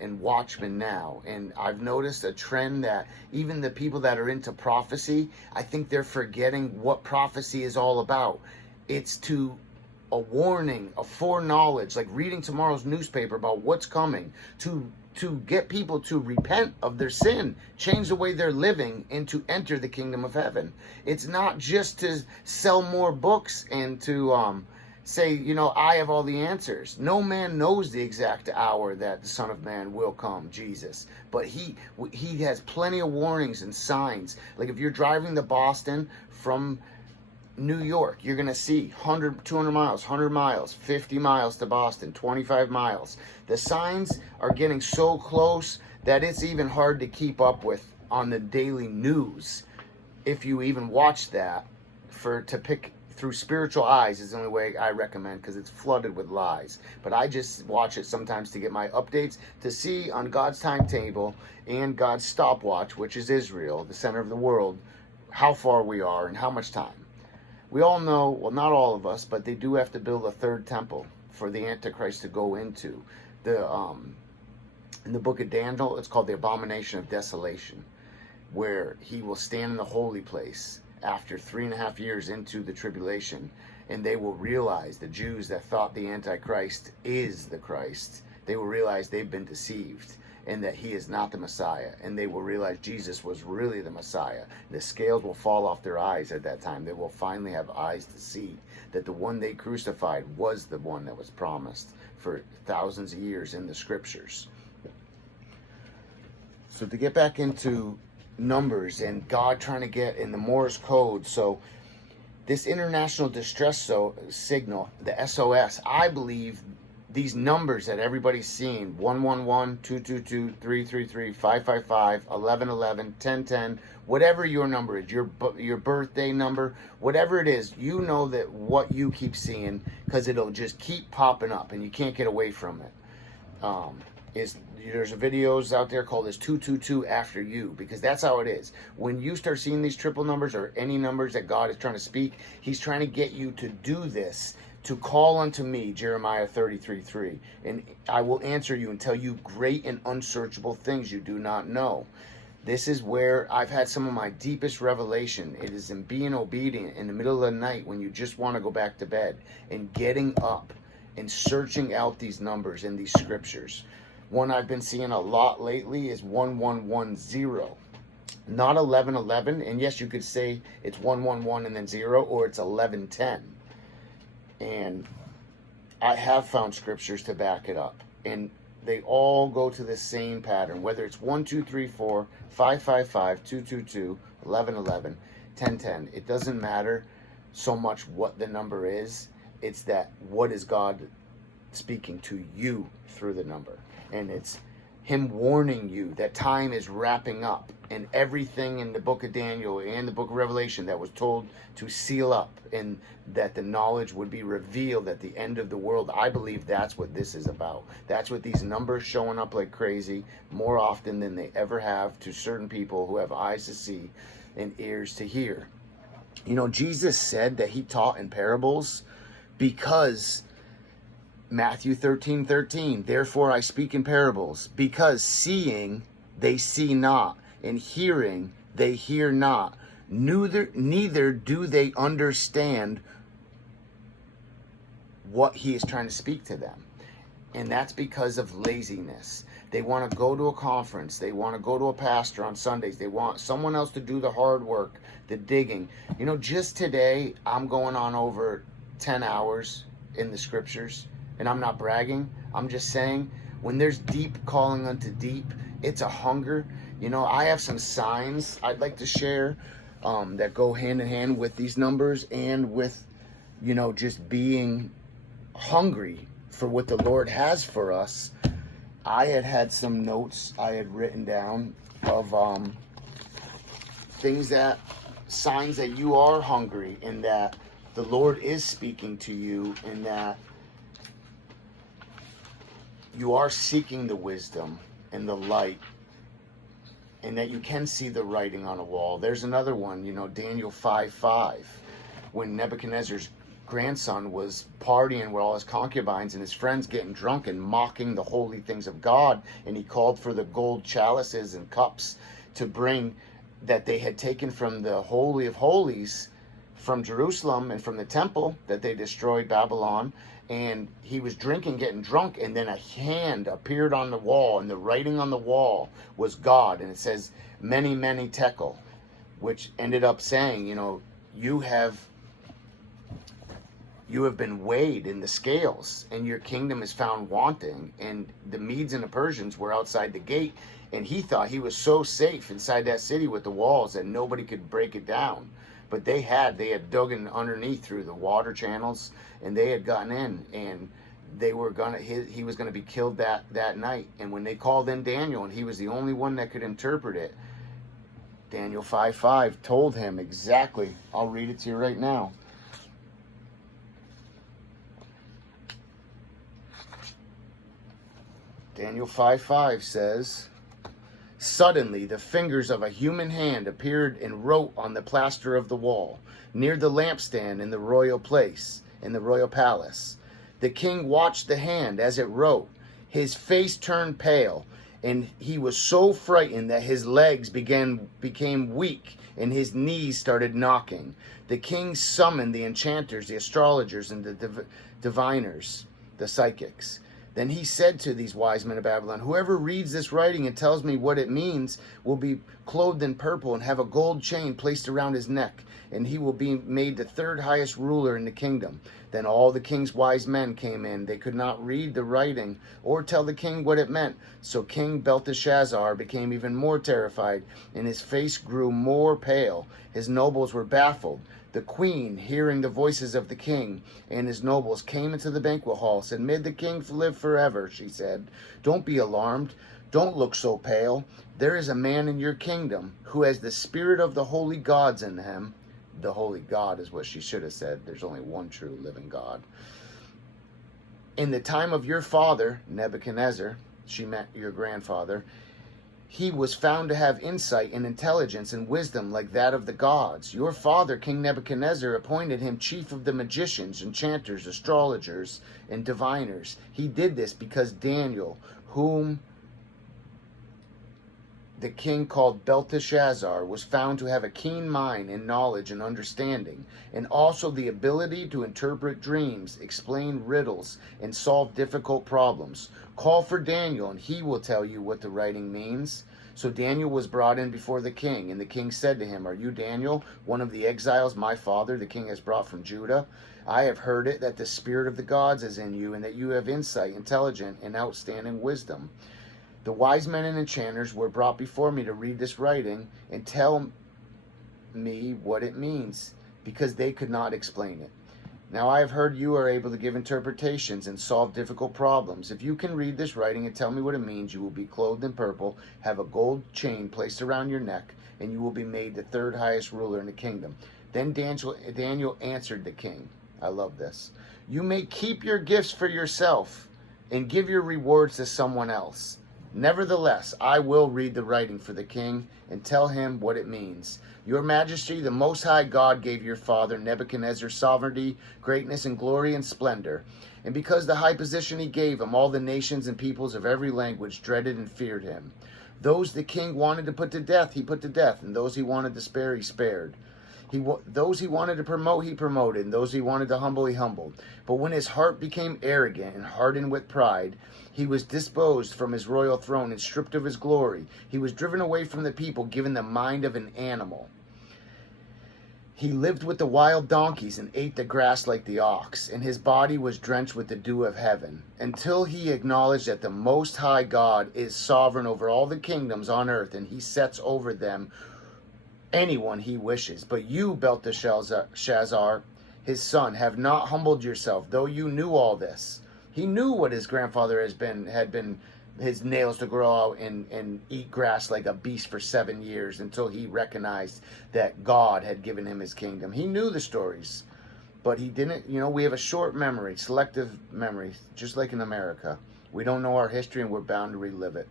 and watchmen now. And I've noticed a trend that even the people that are into prophecy, I think they're forgetting what prophecy is all about. It's a warning, a foreknowledge, like reading tomorrow's newspaper about what's coming, to get people to repent of their sin, change the way they're living, and to enter the kingdom of heaven. It's not just to sell more books and to say, I have all the answers. No man knows the exact hour that the Son of Man will come, Jesus. But he has plenty of warnings and signs. Like if you're driving to Boston from New York, you're going to see 100, 200 miles, 100 miles, 50 miles to Boston, 25 miles. The signs are getting so close that it's even hard to keep up with on the daily news. If you even watch that, to pick through spiritual eyes is the only way I recommend, because it's flooded with lies. But I just watch it sometimes to get my updates, to see on God's timetable and God's stopwatch, which is Israel, the center of the world, how far we are and how much time. We all know, well, not all of us, but they do have to build a third temple for the Antichrist to go into. In the book of Daniel, it's called the abomination of desolation, where he will stand in the holy place after 3.5 years into the tribulation, and they will realize, the Jews that thought the Antichrist is the Christ, they will realize they've been deceived, and that he is not the Messiah, and they will realize Jesus was really the Messiah. The scales will fall off their eyes at that time. They will finally have eyes to see that the one they crucified was the one that was promised for thousands of years in the scriptures. So to get back into numbers and God trying to get in the Morse code, so this international distress signal, the SOS, I believe these numbers that everybody's seeing, 111, 222, 333, 555, 1111, 1010, whatever your number is, your birthday number, whatever it is, you know that what you keep seeing, because it'll just keep popping up and you can't get away from it. There's videos out there called this 222 after you, because that's how it is. When you start seeing these triple numbers or any numbers that God is trying to speak, he's trying to get you to do this, to call unto me, Jeremiah 33:3, and I will answer you and tell you great and unsearchable things you do not know. This is where I've had some of my deepest revelation. It is in being obedient in the middle of the night when you just want to go back to bed, and getting up and searching out these numbers in these scriptures. One I've been seeing a lot lately is 1110, not 1111. And yes, you could say it's 111 and then 0, or it's 1110. And I have found scriptures to back it up, and they all go to the same pattern, whether it's 1, 2, 3, 4, 5, 5, 5, 2, 2, 2, 11, 11, 10, 10. It doesn't matter so much what the number is. It's that what is God speaking to you through the number. And it's him warning you that time is wrapping up, and everything in the book of Daniel and the book of Revelation that was told to seal up, and that the knowledge would be revealed at the end of the world. I believe that's what this is about. That's what these numbers showing up like crazy more often than they ever have to certain people who have eyes to see and ears to hear. Jesus said that he taught in parables because Matthew 13:13, therefore I speak in parables, because seeing they see not, and hearing they hear not, neither do they understand what he is trying to speak to them. And that's because of laziness. They want to go to a conference. They want to go to a pastor on Sundays. They want someone else to do the hard work, the digging. Just today, I'm going on over 10 hours in the scriptures. And I'm not bragging. I'm just saying, when there's deep calling unto deep, it's a hunger. I have some signs I'd like to share that go hand in hand with these numbers, and with, just being hungry for what the Lord has for us. I had some notes I had written down of signs that you are hungry, and that the Lord is speaking to you, and that you are seeking the wisdom and the light, and that you can see the writing on a wall. There's another one, Daniel 5:5, when Nebuchadnezzar's grandson was partying with all his concubines and his friends, getting drunk and mocking the holy things of God. And he called for the gold chalices and cups to bring, that they had taken from the Holy of Holies from Jerusalem and from the temple that they destroyed Babylon. And he was drinking, getting drunk, and then a hand appeared on the wall, and the writing on the wall was God. And it says, many, many tekel, which ended up saying, you have been weighed in the scales, and your kingdom is found wanting. And the Medes and the Persians were outside the gate, and he thought he was so safe inside that city with the walls that nobody could break it down. But they had dug in underneath through the water channels, and they had gotten in, and he was gonna be killed that night. And when they called in Daniel, and he was the only one that could interpret it, Daniel 5:5 told him exactly. I'll read it to you right now. Daniel 5:5 says, suddenly the fingers of a human hand appeared and wrote on the plaster of the wall, near the lampstand in the royal place, in the royal palace. The king watched the hand as it wrote. His face turned pale, and he was so frightened that his legs became weak, and his knees started knocking. The king summoned the enchanters, the astrologers, and the diviners, the psychics. Then he said to these wise men of Babylon, whoever reads this writing and tells me what it means will be clothed in purple and have a gold chain placed around his neck, and he will be made the third highest ruler in the kingdom. Then all the king's wise men came in. They could not read the writing or tell the king what it meant. So King Belteshazzar became even more terrified, and his face grew more pale. His nobles were baffled. The queen, hearing the voices of the king and his nobles, came into the banquet hall. Said, may the king live forever, she said. Don't be alarmed. Don't look so pale. There is a man in your kingdom who has the spirit of the holy gods in him. The holy God is what she should have said. There's only one true living God. In the time of your father, Nebuchadnezzar, she meant your grandfather, he was found to have insight and intelligence and wisdom like that of the gods. Your father, King Nebuchadnezzar, appointed him chief of the magicians, enchanters, astrologers, and diviners. He did this because Daniel, whom the king called Belteshazzar, was found to have a keen mind and knowledge and understanding, and also the ability to interpret dreams, explain riddles, and solve difficult problems. Call for Daniel, and he will tell you what the writing means. So Daniel was brought in before the king, and the king said to him, are you Daniel, one of the exiles my father, the king, has brought from Judah? I have heard it that the spirit of the gods is in you, and that you have insight, intelligence, and outstanding wisdom. The wise men and enchanters were brought before me to read this writing and tell me what it means, because they could not explain it. Now I have heard you are able to give interpretations and solve difficult problems. If you can read this writing and tell me what it means, you will be clothed in purple, have a gold chain placed around your neck, and you will be made the third highest ruler in the kingdom. Then Daniel answered the king. I love this. You may keep your gifts for yourself and give your rewards to someone else. Nevertheless, I will read the writing for the king and tell him what it means. Your Majesty, the Most High God gave your father Nebuchadnezzar sovereignty, greatness, and glory and splendor. And because the high position he gave him, all the nations and peoples of every language dreaded and feared him. Those the king wanted to put to death, he put to death, and those he wanted to spare, he spared. Those he wanted to promote, he promoted, and those he wanted to humble, he humbled. But when his heart became arrogant and hardened with pride, he was disposed from his royal throne and stripped of his glory. He was driven away from the people, given the mind of an animal. He lived with the wild donkeys and ate the grass like the ox, and his body was drenched with the dew of heaven, until he acknowledged that the Most High God is sovereign over all the kingdoms on earth, and he sets over them anyone he wishes. But you, Belteshazzar, his son, have not humbled yourself, though you knew all this. He knew what his grandfather had been his nails to grow out and eat grass like a beast for 7 years, until he recognized that God had given him his kingdom. He knew the stories, but he didn't. We have a short memory, selective memory, just like in America. We don't know our history, and we're bound to relive it.